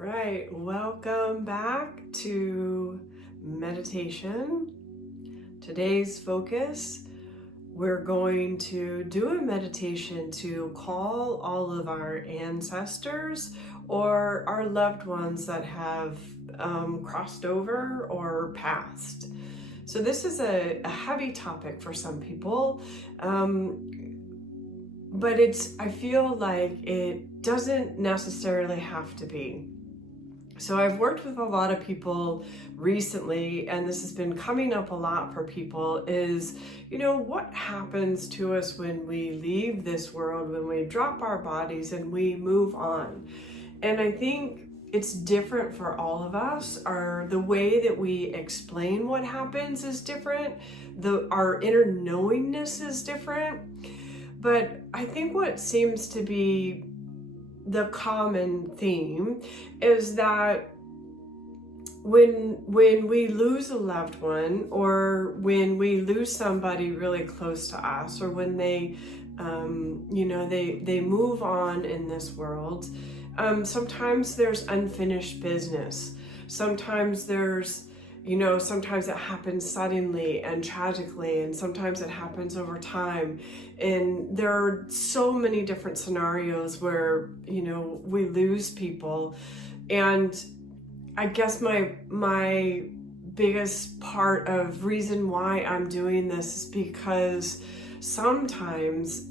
right, welcome back to meditation. Today's focus, we're going to do a meditation to call all of our ancestors or our loved ones that have crossed over or passed. So this is a heavy topic for some people, but I feel like it doesn't necessarily have to be. So I've worked with a lot of people recently, and this has been coming up a lot for people is, what happens to us when we leave this world, when we drop our bodies and we move on? And I think it's different for all of us. The way that we explain what happens is different. Our inner knowingness is different. But I think what seems to be the common theme is that when we lose a loved one, or when we lose somebody really close to us, or when they move on in this world, sometimes there's unfinished business. Sometimes sometimes it happens suddenly and tragically, and sometimes it happens over time. And there are so many different scenarios where, we lose people. And I guess my biggest part of reason why I'm doing this is because sometimes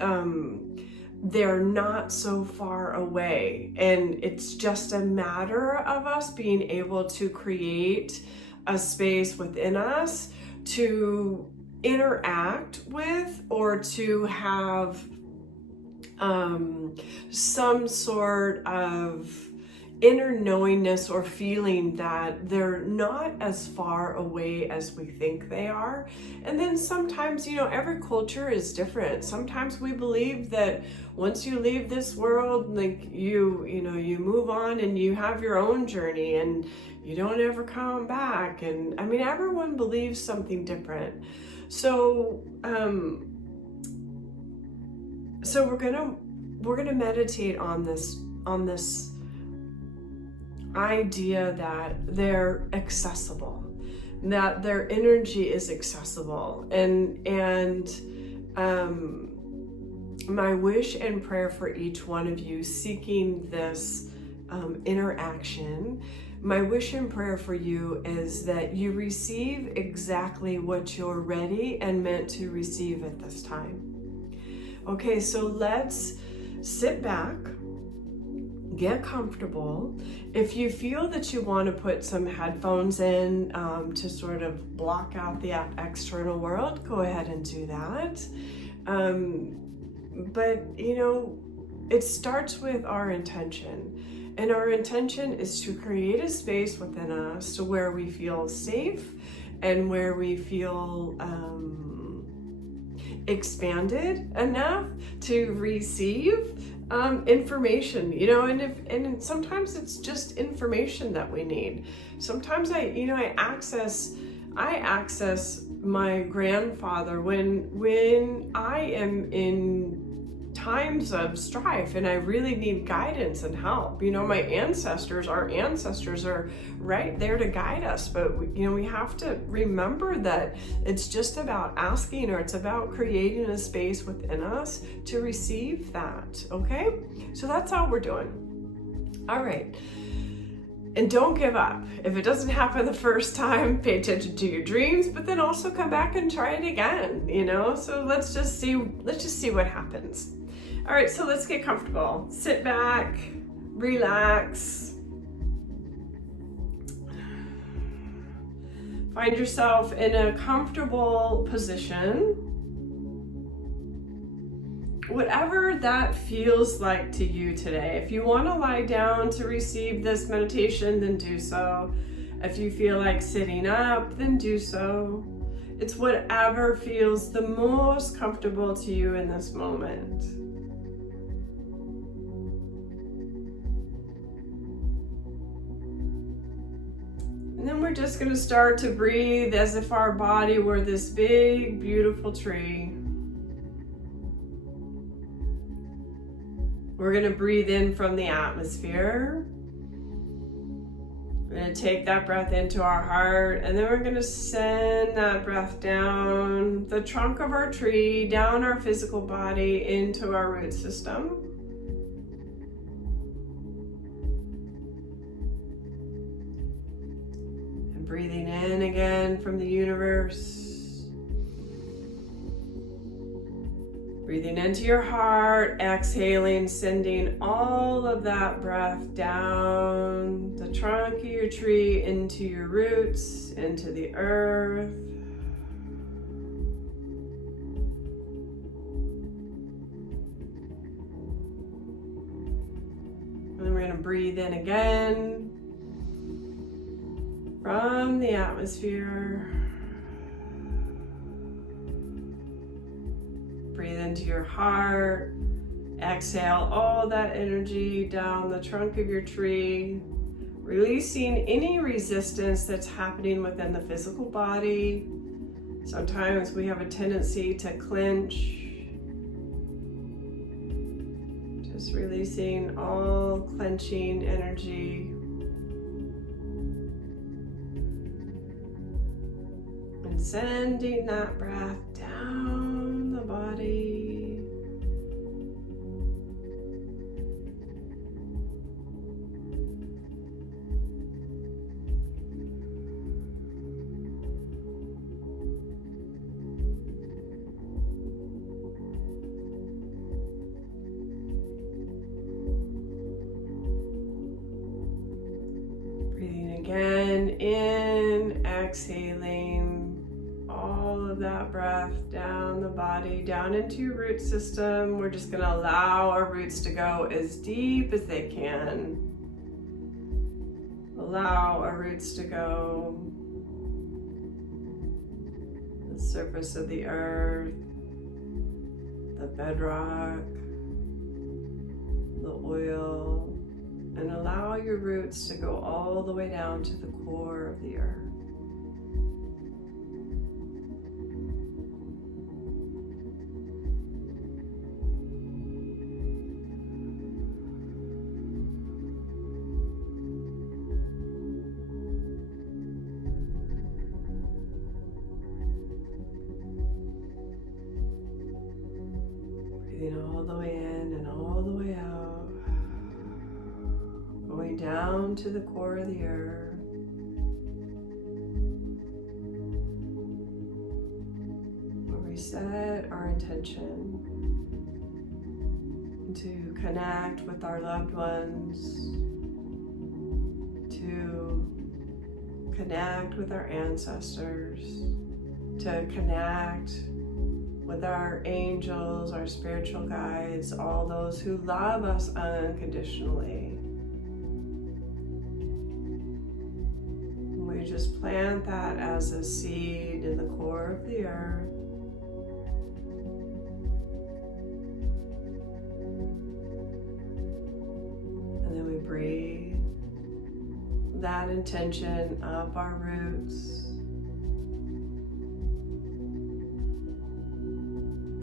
they're not so far away, and it's just a matter of us being able to create a space within us to interact with, or to have some sort of inner knowingness or feeling that they're not as far away as we think they are. And then sometimes, every culture is different. Sometimes we believe that once you leave this world, like you move on and you have your own journey and you don't ever come back. And I mean, everyone believes something different. So we're gonna meditate on this idea that they're accessible, that their energy is accessible, and my wish and prayer for each one of you seeking this interaction, my wish and prayer for you is that you receive exactly what you're ready and meant to receive at this time. Okay, so let's sit back, get comfortable. If you feel that you want to put some headphones in to sort of block out the external world, go ahead and do that. But it starts with our intention. And our intention is to create a space within us to where we feel safe and where we feel expanded enough to receive information, and sometimes it's just information that we need. Sometimes I access my grandfather when I am in times of strife and I really need guidance and help. Our ancestors are right there to guide us, but we have to remember that it's just about asking, or it's about creating a space within us to receive that. Okay, so that's all we're doing. All right. And don't give up. If it doesn't happen the first time, pay attention to your dreams, but then also come back and try it again, So let's just see what happens. All right, so let's get comfortable. Sit back, relax. Find yourself in a comfortable position. Whatever that feels like to you today. If you want to lie down to receive this meditation, then do so. If you feel like sitting up, then do so. It's whatever feels the most comfortable to you in this moment. And then we're just going to start to breathe as if our body were this big, beautiful tree. We're going to breathe in from the atmosphere. going to take that breath into our heart, and then we're going to send that breath down the trunk of our tree, down our physical body, into our root system. And breathing in again from the universe. Breathing into your heart, exhaling, sending all of that breath down the trunk of your tree, into your roots, into the earth. And then we're going to breathe in again from the atmosphere. Breathe into your heart. Exhale all that energy down the trunk of your tree, releasing any resistance that's happening within the physical body. Sometimes we have a tendency to clench. Just releasing all clenching energy. And sending that breath down the body. Breathing again in, exhaling all of that breath down the body, down into your root system. We're just going to allow our roots to go as deep as they can. Allow our roots to go the surface of the earth, the bedrock, the oil, and allow your roots to go all the way down to the core of the earth. Breathing all the way in and all the way out. Going down to the core of the earth. Where we set our intention to connect with our loved ones, to connect with our ancestors, to connect with our angels, our spiritual guides, all those who love us unconditionally. We just plant that as a seed in the core of the earth. And then we breathe that intention up our roots.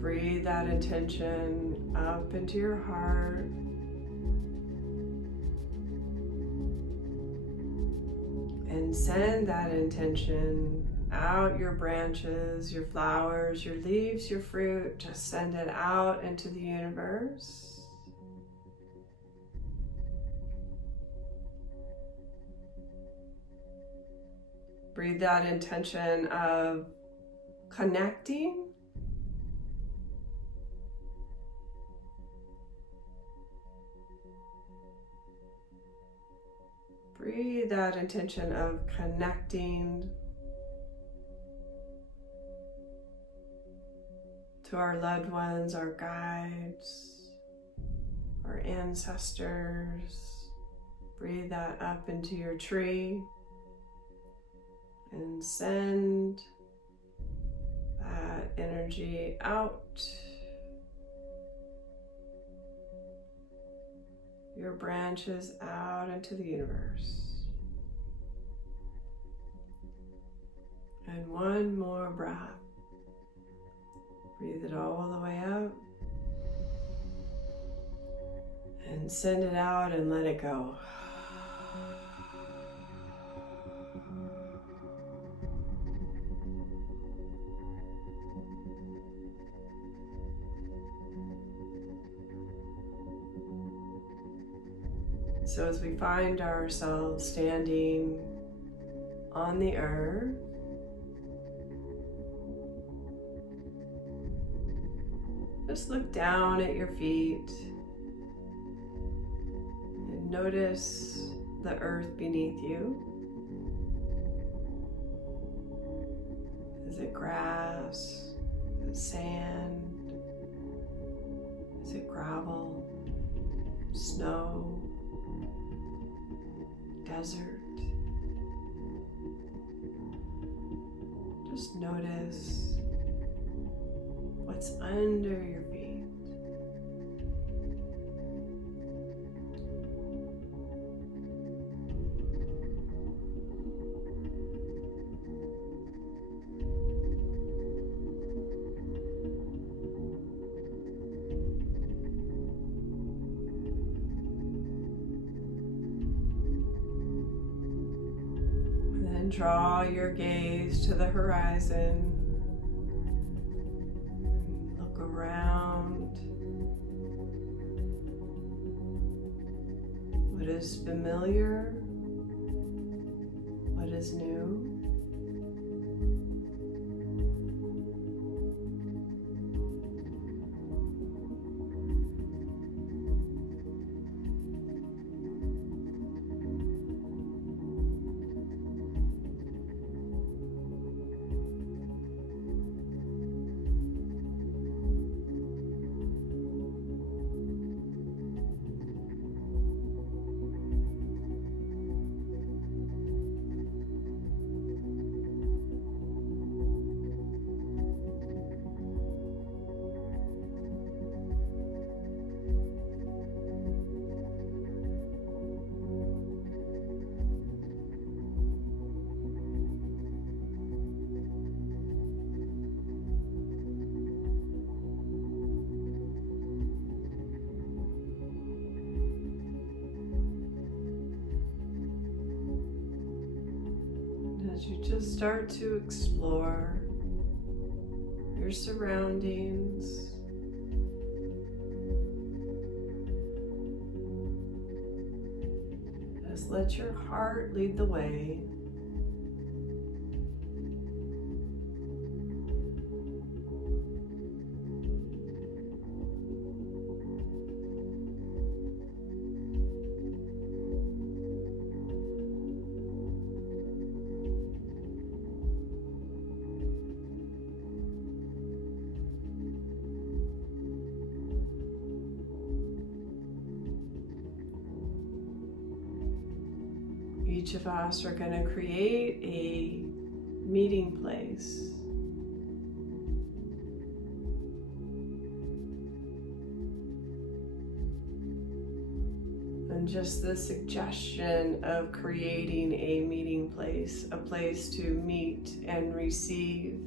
Breathe that intention up into your heart. And send that intention out your branches, your flowers, your leaves, your fruit. Just send it out into the universe. Breathe that intention of connecting. Breathe that intention of connecting to our loved ones, our guides, our ancestors. Breathe that up into your tree and send that energy out. Your branches out into the universe. And one more breath. Breathe it all the way up. And send it out and let it go. So as we find ourselves standing on the earth, just look down at your feet and notice the earth beneath you. Is it grass? Is it sand? Is it gravel? Snow? Desert? Just notice what's under your feet. And draw your gaze to the horizon. Look around. What is familiar? What is new? As you just start to explore your surroundings, just let your heart lead the way. Each of us are going to create a meeting place. And just the suggestion of creating a meeting place, a place to meet and receive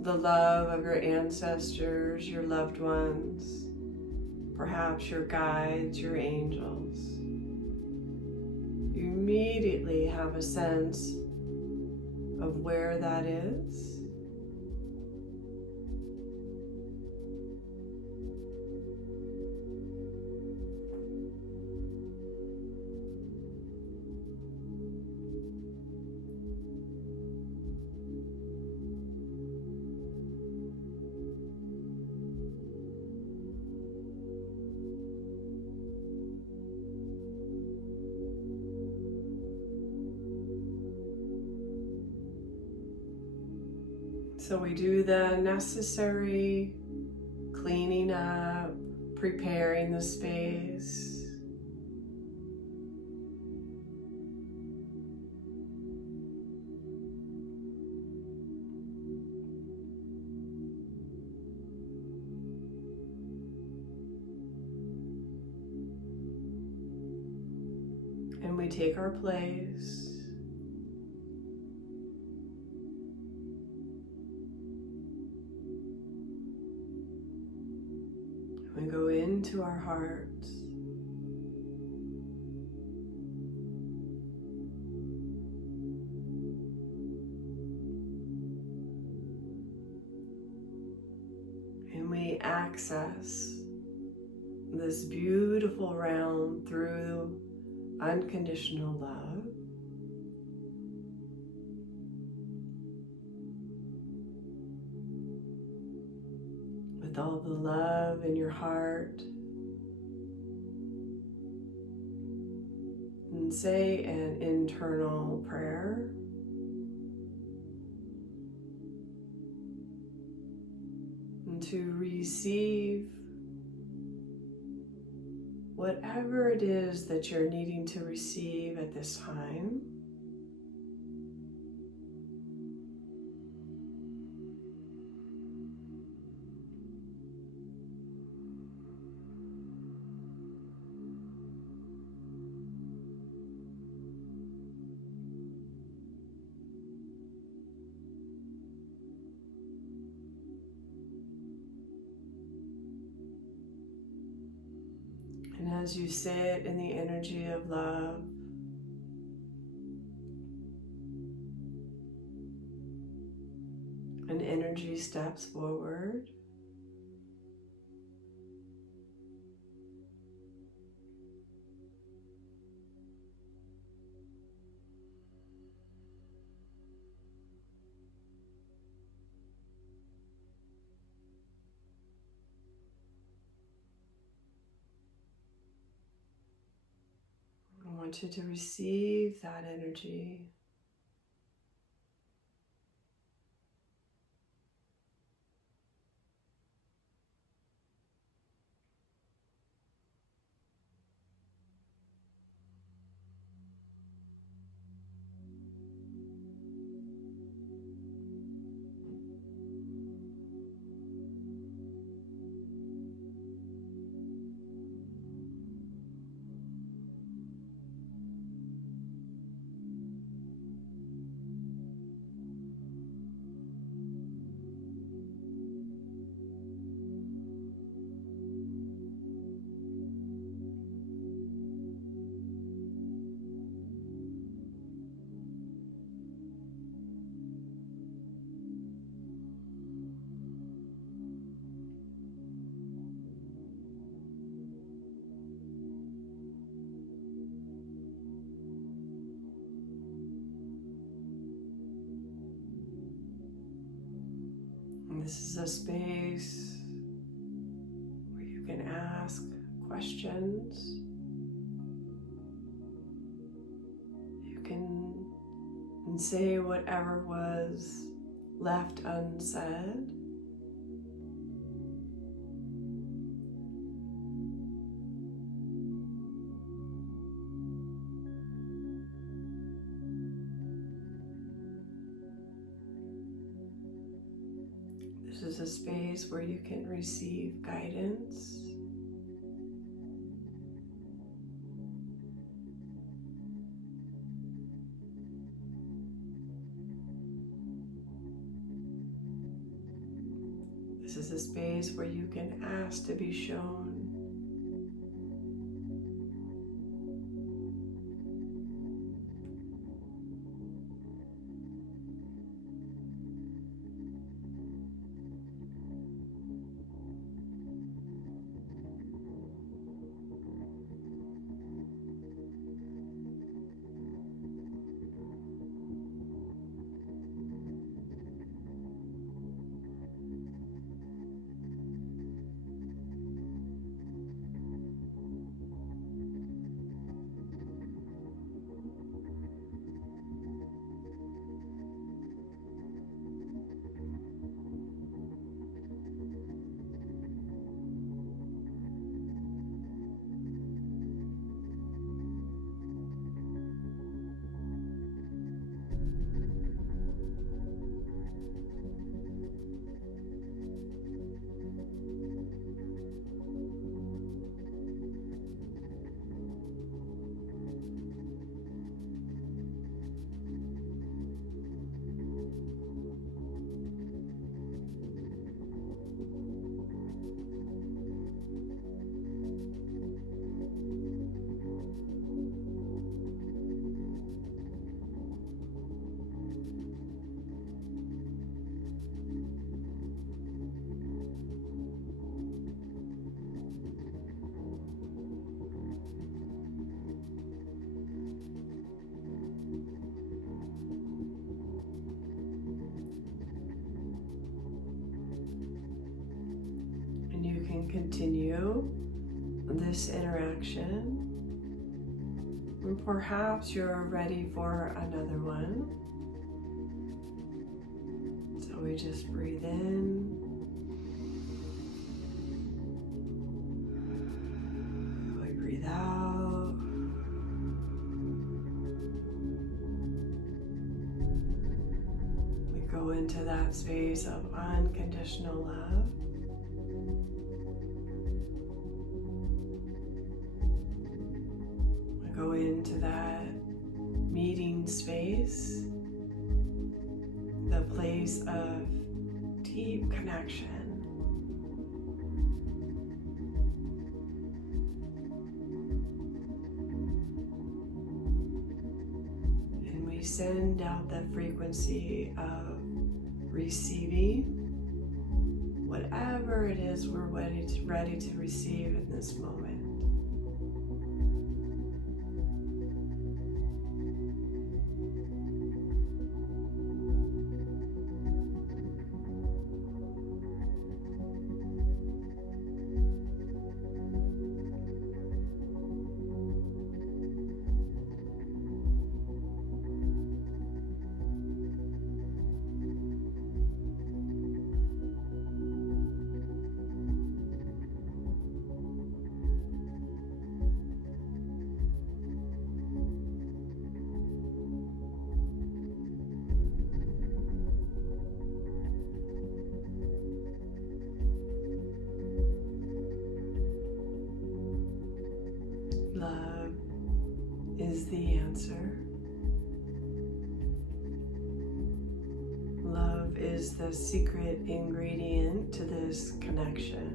the love of your ancestors, your loved ones, perhaps your guides, your angels. You immediately have a sense of where that is. So we do the necessary cleaning up, preparing the space. And we take our place. We go into our hearts. And we access this beautiful realm through unconditional love. With all the love in your heart. And say an internal prayer. And to receive whatever it is that you're needing to receive at this time. And as you sit in the energy of love, an energy steps forward. I want you to receive that energy. And this is a space where you can ask questions. You can say whatever was left unsaid. This is a space where you can receive guidance. This is a space where you can ask to be shown. and continue this interaction. And perhaps you're ready for another one. So we just breathe in. We breathe out. We go into that space of unconditional love. We go into that meeting space, the place of deep connection. And we send out the frequency of receiving whatever it is we're ready to receive in this moment. Love is the answer. Love is the secret ingredient to this connection.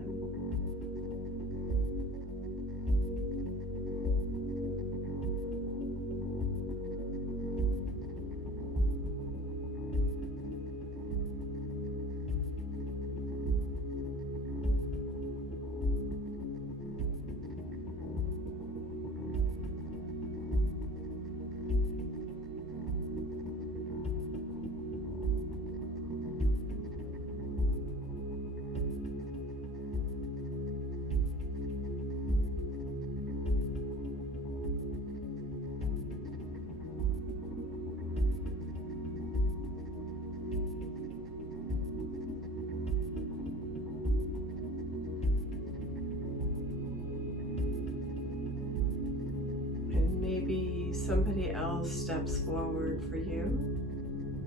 Maybe somebody else steps forward for you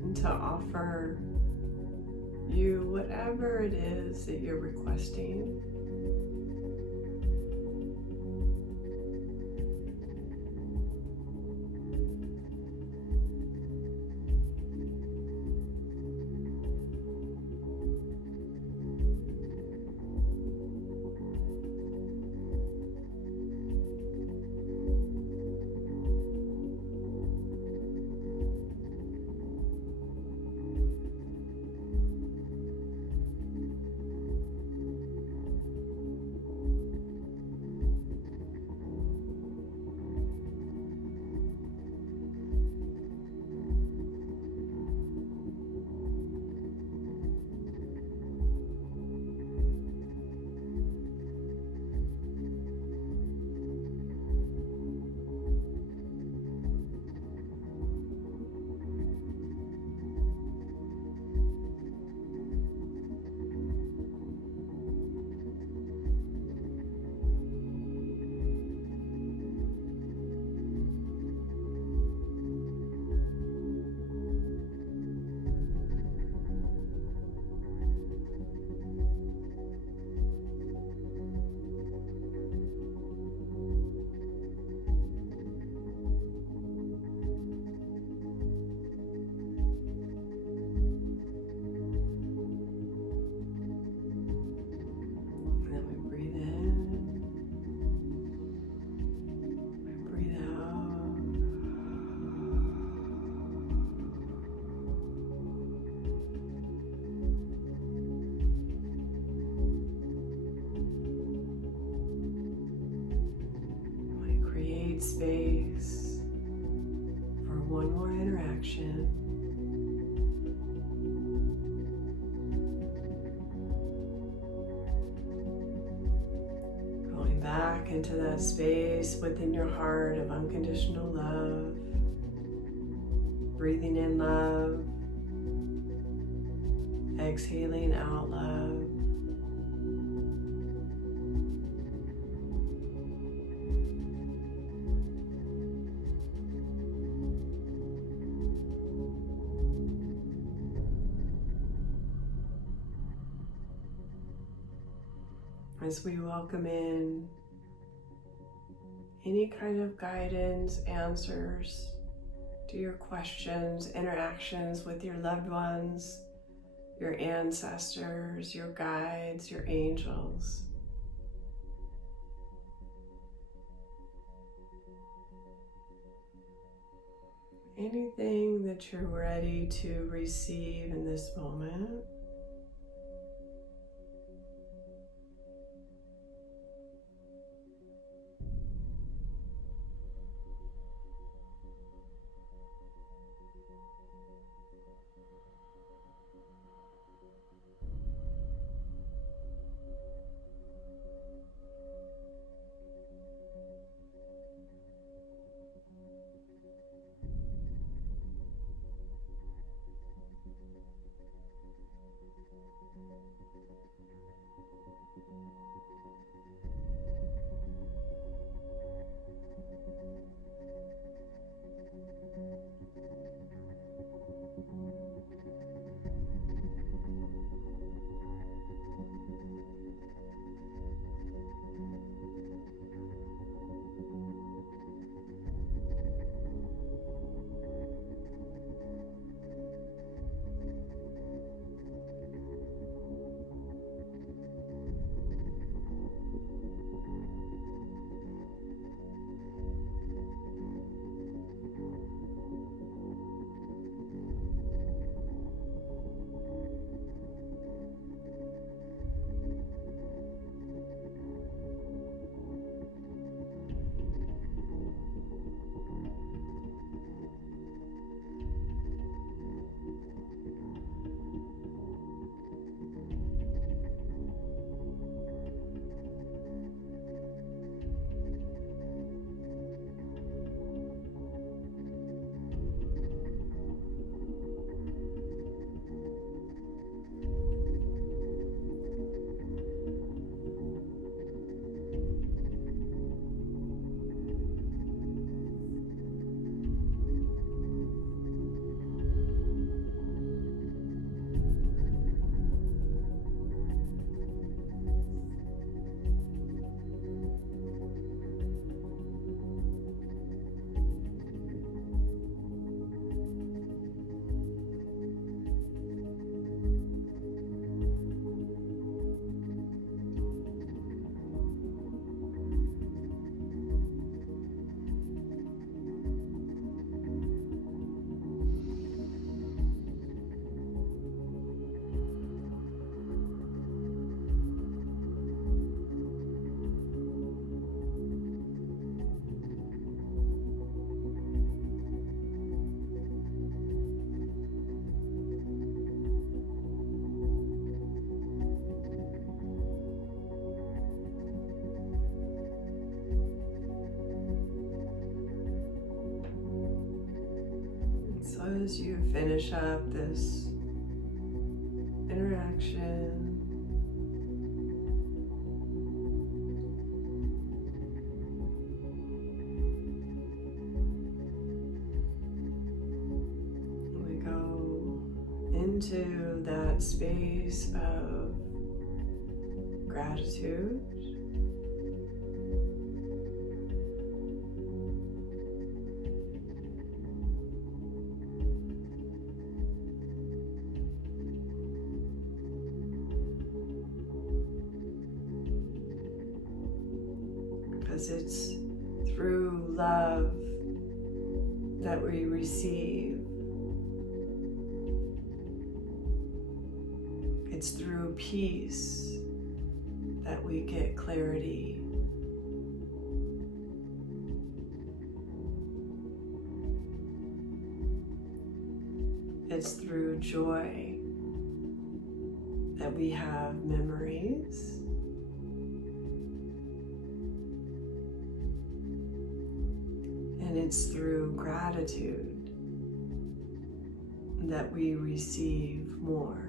and to offer you whatever it is that you're requesting. Space for one more interaction. into that space within your heart of unconditional love. Breathing in love, exhaling out love. As we welcome in any kind of guidance, answers to your questions, interactions with your loved ones, your ancestors, your guides, your angels. Anything that you're ready to receive in this moment. As you finish up this interaction, we go into that space of gratitude. Because it's through love that we receive. It's through peace that we get clarity. It's through joy that we have memories. And it's through gratitude that we receive more.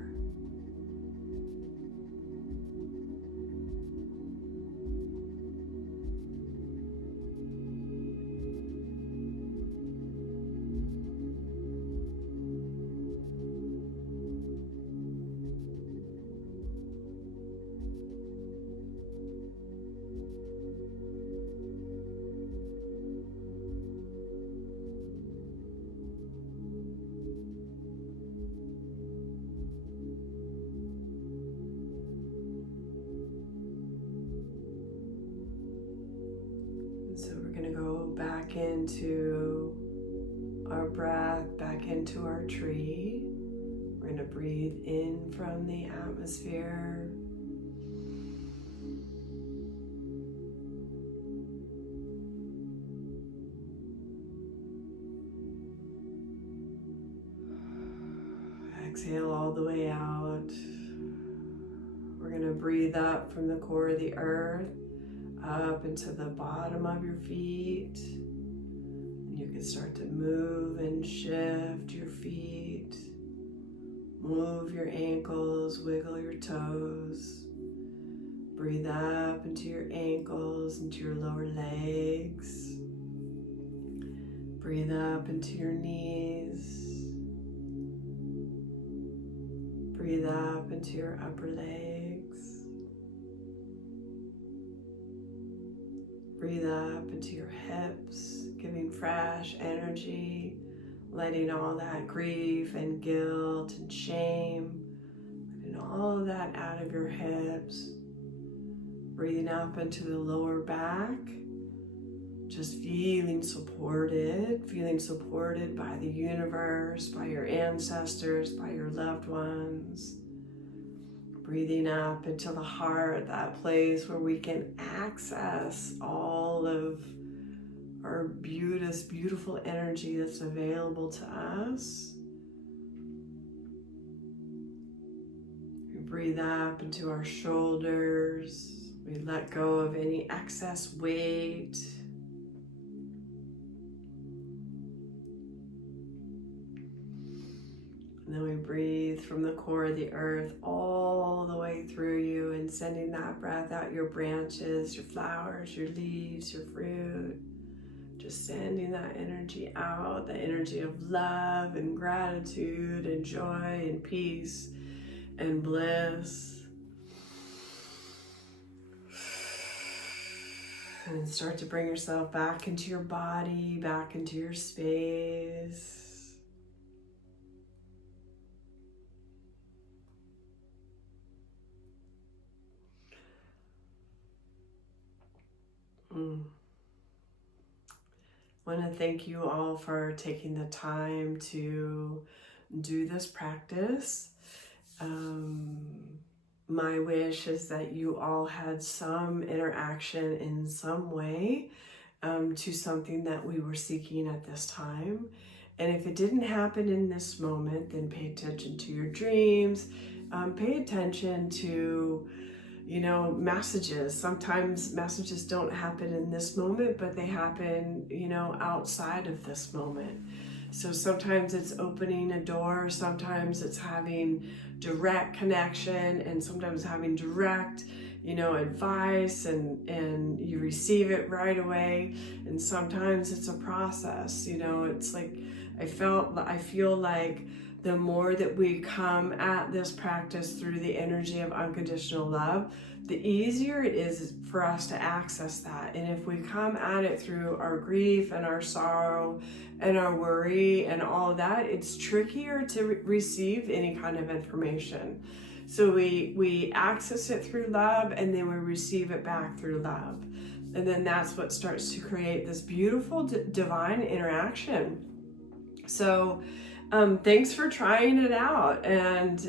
So we're going to go back into our breath, back into our tree. We're going to breathe in from the atmosphere. Exhale all the way out. We're going to breathe up from the core of the earth, up into the bottom of your feet. And you can start to move and shift your feet. Move your ankles, wiggle your toes. Breathe up into your ankles, into your lower legs. Breathe up into your knees. Breathe up into your upper legs. Breathe up into your hips, giving fresh energy, letting all that grief and guilt and shame, letting all of that out of your hips. Breathing up into the lower back, just feeling supported by the universe, by your ancestors, by your loved ones. Breathing up into the heart, that place where we can access all of our beautiful energy that's available to us. We breathe up into our shoulders. We let go of any excess weight. And then we breathe from the core of the earth all the way through you and sending that breath out your branches, your flowers, your leaves, your fruit. Just sending that energy out, the energy of love and gratitude and joy and peace and bliss. And then start to bring yourself back into your body, back into your space. I want to thank you all for taking the time to do this practice. My wish is that you all had some interaction in some way to something that we were seeking at this time. And if it didn't happen in this moment, then pay attention to your dreams. Pay attention to messages. Sometimes messages don't happen in this moment, but they happen, outside of this moment. So sometimes it's opening a door, sometimes it's having direct connection, and sometimes having direct, advice and you receive it right away. And sometimes it's a process, it's like, I feel like the more that we come at this practice through the energy of unconditional love, the easier it is for us to access that. And if we come at it through our grief and our sorrow and our worry and all of that, it's trickier to receive any kind of information. So we access it through love, and then we receive it back through love. And then that's what starts to create this beautiful divine interaction. So thanks for trying it out. And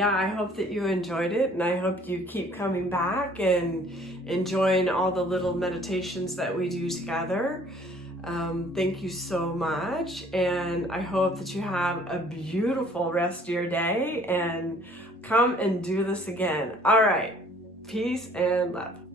I hope that you enjoyed it, and I hope you keep coming back and enjoying all the little meditations that we do together. Thank you so much, and I hope that you have a beautiful rest of your day, and come and do this again. All right, peace and love.